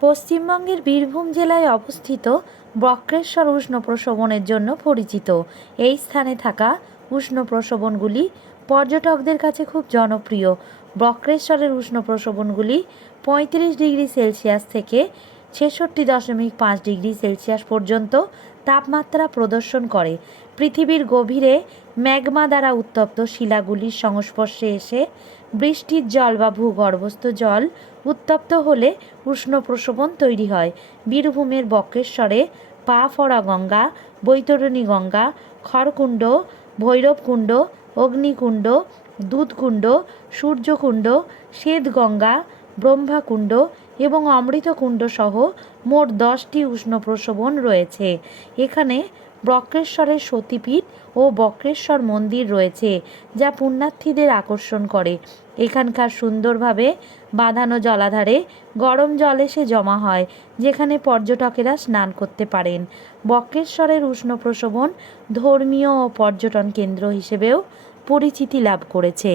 পশ্চিমবঙ্গের বীরভূম জেলায় অবস্থিত বক্রেশ্বর উষ্ণ প্রসবনের জন্য পরিচিত। এই স্থানে থাকা উষ্ণ প্রসবনগুলি পর্যটকদের কাছে খুব জনপ্রিয়। বক্রেশ্বরের উষ্ণ প্রসবনগুলি পঁয়ত্রিশ ডিগ্রি সেলসিয়াস থেকে ছেষট্টি দশমিক পাঁচ ডিগ্রি সেলসিয়াস পর্যন্ত তাপমাত্রা প্রদর্শন করে। পৃথিবীর গভীরে ম্যাগমা দ্বারা উত্তপ্ত শিলাগুলির সংস্পর্শে এসে বৃষ্টির জল বা ভূগর্ভস্থ জল উত্তপ্ত হলে উষ্ণ প্রসবন তৈরি হয়। বীরভূমের বক্রেশ্বরে পা ফড়া গঙ্গা, বৈতরণী গঙ্গা, খড়কুণ্ড, ভৈরবকুণ্ড, অগ্নিকুণ্ড, দুধকুণ্ড, সূর্যকুণ্ড, শ্বেতগঙ্গা, ব্রহ্মাকুণ্ড এবং অমৃতকুণ্ড সহ মোট দশটি উষ্ণ প্রসবন রয়েছে। এখানে বক্রেশ্বরের সতীপীঠ ও বক্রেশ্বর মন্দির রয়েছে, যা পুণ্যার্থীদের আকর্ষণ করে। এখানকার সুন্দরভাবে বাঁধানো জলাধারে গরম জল এসে জমা হয়, যেখানে পর্যটকেরা স্নান করতে পারেন। বক্রেশ্বরের উষ্ণ প্রসবন ধর্মীয় ও পর্যটন কেন্দ্র হিসেবেও পরিচিতি লাভ করেছে।